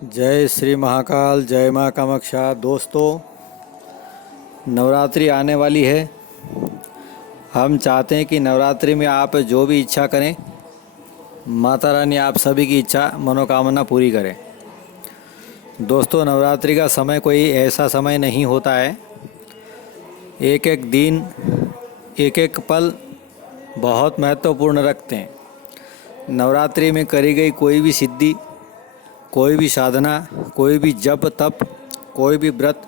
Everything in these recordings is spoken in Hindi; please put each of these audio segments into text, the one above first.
जय श्री महाकाल, जय माँ कामाक्षा। दोस्तों, नवरात्रि आने वाली है। हम चाहते हैं कि नवरात्रि में आप जो भी इच्छा करें, माता रानी आप सभी की इच्छा मनोकामना पूरी करें। दोस्तों, नवरात्रि का समय कोई ऐसा समय नहीं होता है। एक एक दिन, एक एक पल बहुत महत्वपूर्ण रखते हैं। नवरात्रि में करी गई कोई भी सिद्धि, कोई भी साधना, कोई भी जप तप, कोई भी व्रत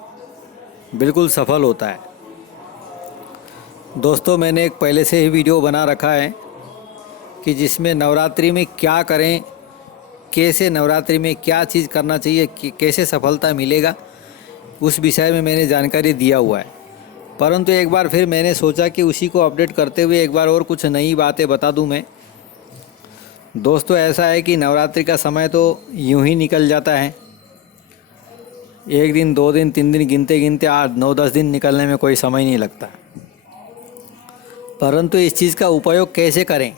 बिल्कुल सफल होता है। दोस्तों, मैंने एक पहले से ही वीडियो बना रखा है कि जिसमें नवरात्रि में क्या करें, कैसे नवरात्रि में क्या चीज़ करना चाहिए, कैसे सफलता मिलेगा, उस विषय में मैंने जानकारी दिया हुआ है। परंतु एक बार फिर मैंने सोचा कि उसी को अपडेट करते हुए एक बार और कुछ नई बातें बता दूं मैं। दोस्तों, ऐसा है कि नवरात्रि का समय तो यूं ही निकल जाता है। एक दिन, दो दिन, तीन दिन गिनते गिनते 8 9 10 दिन निकलने में कोई समय नहीं लगता। परंतु इस चीज़ का उपयोग कैसे करें,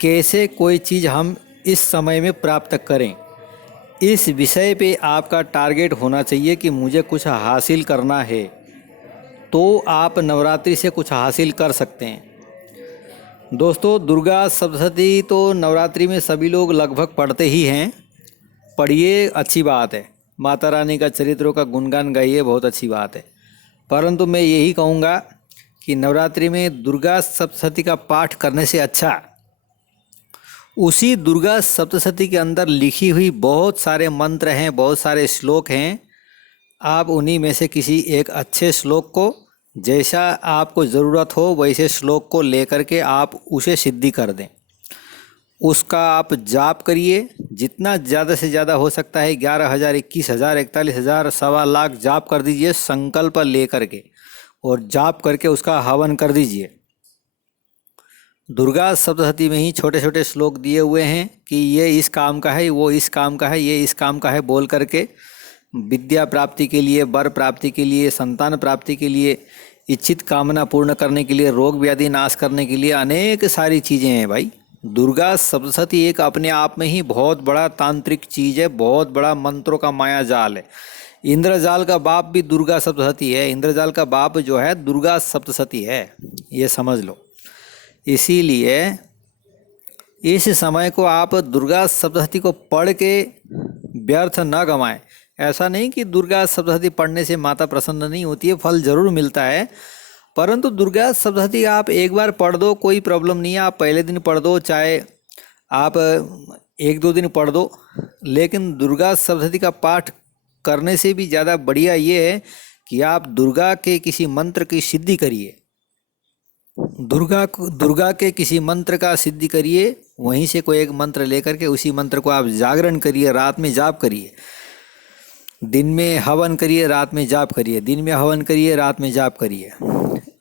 कैसे कोई चीज़ हम इस समय में प्राप्त करें, इस विषय पे आपका टारगेट होना चाहिए कि मुझे कुछ हासिल करना है, तो आप नवरात्रि से कुछ हासिल कर सकते हैं। दोस्तों, दुर्गा सप्तशती तो नवरात्रि में सभी लोग लगभग पढ़ते ही हैं। पढ़िए, अच्छी बात है। माता रानी का चरित्रों का गुणगान गाइए, बहुत अच्छी बात है। परंतु मैं यही कहूँगा कि नवरात्रि में दुर्गा सप्तशती का पाठ करने से अच्छा उसी दुर्गा सप्तशती के अंदर लिखी हुई बहुत सारे मंत्र हैं, बहुत सारे श्लोक हैं। आप उन्हीं में से किसी एक अच्छे श्लोक को, जैसा आपको ज़रूरत हो वैसे श्लोक को लेकर के आप उसे सिद्धि कर दें। उसका आप जाप करिए, जितना ज़्यादा से ज़्यादा हो सकता है। 11,000, 21,000, 41,000, 1,15,00,000 जाप कर दीजिए संकल्प ले करके, और जाप करके उसका हवन कर दीजिए। दुर्गा सप्तशती में ही छोटे छोटे श्लोक दिए हुए हैं कि ये इस काम का है, वो इस काम का है, ये इस काम का है बोल करके विद्या प्राप्ति के लिए, वर प्राप्ति के लिए, संतान प्राप्ति के लिए, इच्छित कामना पूर्ण करने के लिए, रोग व्याधि नाश करने के लिए अनेक सारी चीज़ें हैं भाई। दुर्गा सप्तशती एक अपने आप में ही बहुत बड़ा तांत्रिक चीज़ है, बहुत बड़ा मंत्रों का माया जाल है। इंद्रजाल का बाप भी दुर्गा सप्तशती है। इंद्रजाल का बाप जो है दुर्गा सप्तशती है, ये समझ लो। इसीलिए इस समय को आप दुर्गा सप्तशती को पढ़ के व्यर्थ न गंवाएं। ऐसा नहीं कि दुर्गा सप्तशती पढ़ने से माता प्रसन्न नहीं होती है, फल जरूर मिलता है। परंतु दुर्गा सप्तशती आप एक बार पढ़ दो, कोई प्रॉब्लम नहीं है। आप पहले दिन पढ़ दो, चाहे आप 1 2 दिन पढ़ दो, लेकिन दुर्गा सप्तशती का पाठ करने से भी ज़्यादा बढ़िया ये है कि आप दुर्गा के किसी मंत्र की सिद्धि करिए। दुर्गा के किसी मंत्र का सिद्धि करिए, वहीं से कोई एक मंत्र लेकर के उसी मंत्र को आप जागरण करिए, रात में जाप करिए। दिन में हवन करिए, रात में जाप करिए, दिन में हवन करिए, रात में जाप करिए।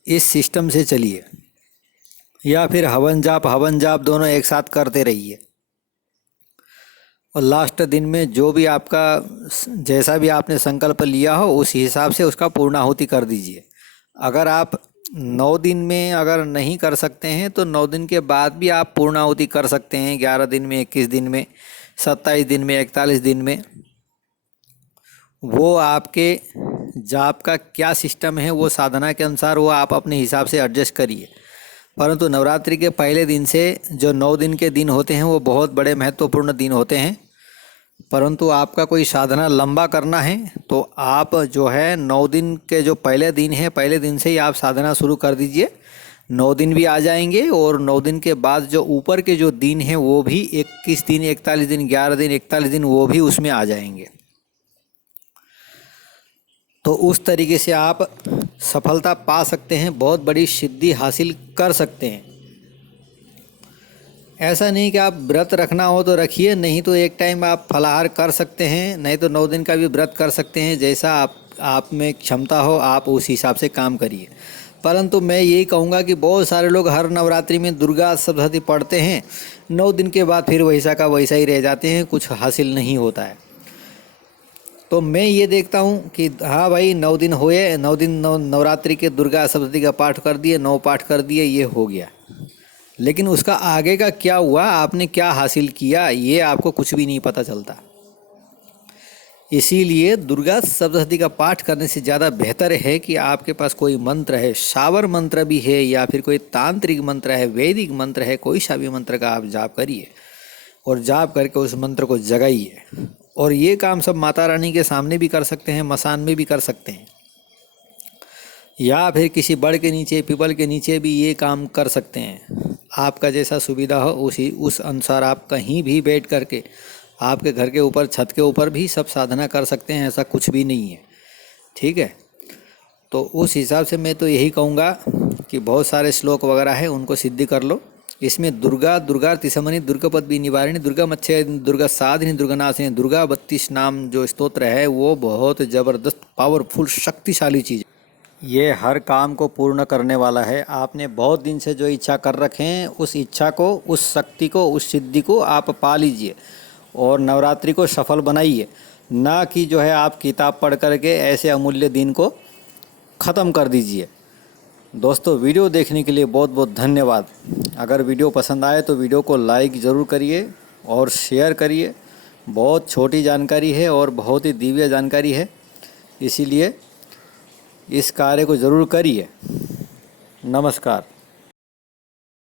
इस सिस्टम से चलिए, या फिर हवन जाप दोनों एक साथ करते रहिए। और लास्ट दिन में जो भी आपका, जैसा भी आपने संकल्प लिया हो, उस हिसाब से उसका पूर्णाहुति कर दीजिए। अगर आप 9 दिन में अगर नहीं कर सकते हैं तो 9 दिन के बाद भी आप पूर्णाहुति कर सकते हैं। 11 दिन में, 21 दिन में, 27 दिन में, 41 दिन में। वो आपके जाप का क्या सिस्टम है, वो साधना के अनुसार वो आप अपने हिसाब से एडजस्ट करिए। परंतु नवरात्रि के पहले दिन से जो 9 दिन के दिन होते हैं वो बहुत बड़े महत्वपूर्ण दिन होते हैं। परंतु आपका कोई साधना लंबा करना है तो आप जो है 9 दिन के जो पहले दिन है, पहले दिन से ही आप साधना शुरू कर दीजिए। 9 दिन भी आ जाएंगे, और 9 दिन के बाद जो ऊपर के जो दिन हैं वो भी 21 दिन, 41 दिन, 11 दिन, 41 दिन वो भी उसमें आ जाएंगे। तो उस तरीके से आप सफलता पा सकते हैं, बहुत बड़ी सिद्धि हासिल कर सकते हैं। ऐसा नहीं कि आप व्रत रखना हो तो रखिए, नहीं तो एक टाइम आप फलाहार कर सकते हैं, नहीं तो 9 दिन का भी व्रत कर सकते हैं। जैसा आप में क्षमता हो आप उस हिसाब से काम करिए। परंतु मैं यही कहूँगा कि बहुत सारे लोग हर नवरात्रि में दुर्गा सप्तशती पढ़ते हैं, 9 दिन के बाद फिर वैसा का वैसा ही रह जाते हैं, कुछ हासिल नहीं होता है। तो मैं ये देखता हूँ कि हाँ भाई, 9 दिन हुए, 9 दिन नवरात्रि के दुर्गा सप्तशती का पाठ कर दिए, 9 पाठ कर दिए, ये हो गया। लेकिन उसका आगे का क्या हुआ, आपने क्या हासिल किया, ये आपको कुछ भी नहीं पता चलता। इसीलिए दुर्गा सप्तशती का पाठ करने से ज़्यादा बेहतर है कि आपके पास कोई मंत्र है, शावर मंत्र भी है या फिर कोई तांत्रिक मंत्र है, वैदिक मंत्र है, कोई सा भी मंत्र का आप जाप करिए और जाप करके उस मंत्र को जगाइए। और ये काम सब माता रानी के सामने भी कर सकते हैं, मसान में भी कर सकते हैं, या फिर किसी बड़ के नीचे, पीपल के नीचे भी ये काम कर सकते हैं। आपका जैसा सुविधा हो उस अनुसार आप कहीं भी बैठ करके, आपके घर के ऊपर, छत के ऊपर भी सब साधना कर सकते हैं, ऐसा कुछ भी नहीं है। ठीक है, तो उस हिसाब से मैं तो यही कहूँगा कि बहुत सारे श्लोक वगैरह है उनको सिद्धि कर लो। इसमें दुर्गा दुर्गा तिसमनी दुर्गापद भी निवारिणी दुर्गा मच्छे दुर्गा साधिनी दुर्गा नाशिनी दुर्गा 32 नाम जो स्तोत्र है वो बहुत ज़बरदस्त पावरफुल शक्तिशाली चीज़, ये हर काम को पूर्ण करने वाला है। आपने बहुत दिन से जो इच्छा कर रखे हैं उस इच्छा को, उस शक्ति को, उस सिद्धि को आप पा लीजिए और नवरात्रि को सफल बनाइए, ना कि जो है आप किताब पढ़ करके ऐसे अमूल्य दिन को ख़त्म कर दीजिए। दोस्तों, वीडियो देखने के लिए बहुत बहुत धन्यवाद। अगर वीडियो पसंद आए तो वीडियो को लाइक ज़रूर करिए और शेयर करिए। बहुत छोटी जानकारी है और बहुत ही दिव्य जानकारी है, इसीलिए इस कार्य को ज़रूर करिए। नमस्कार।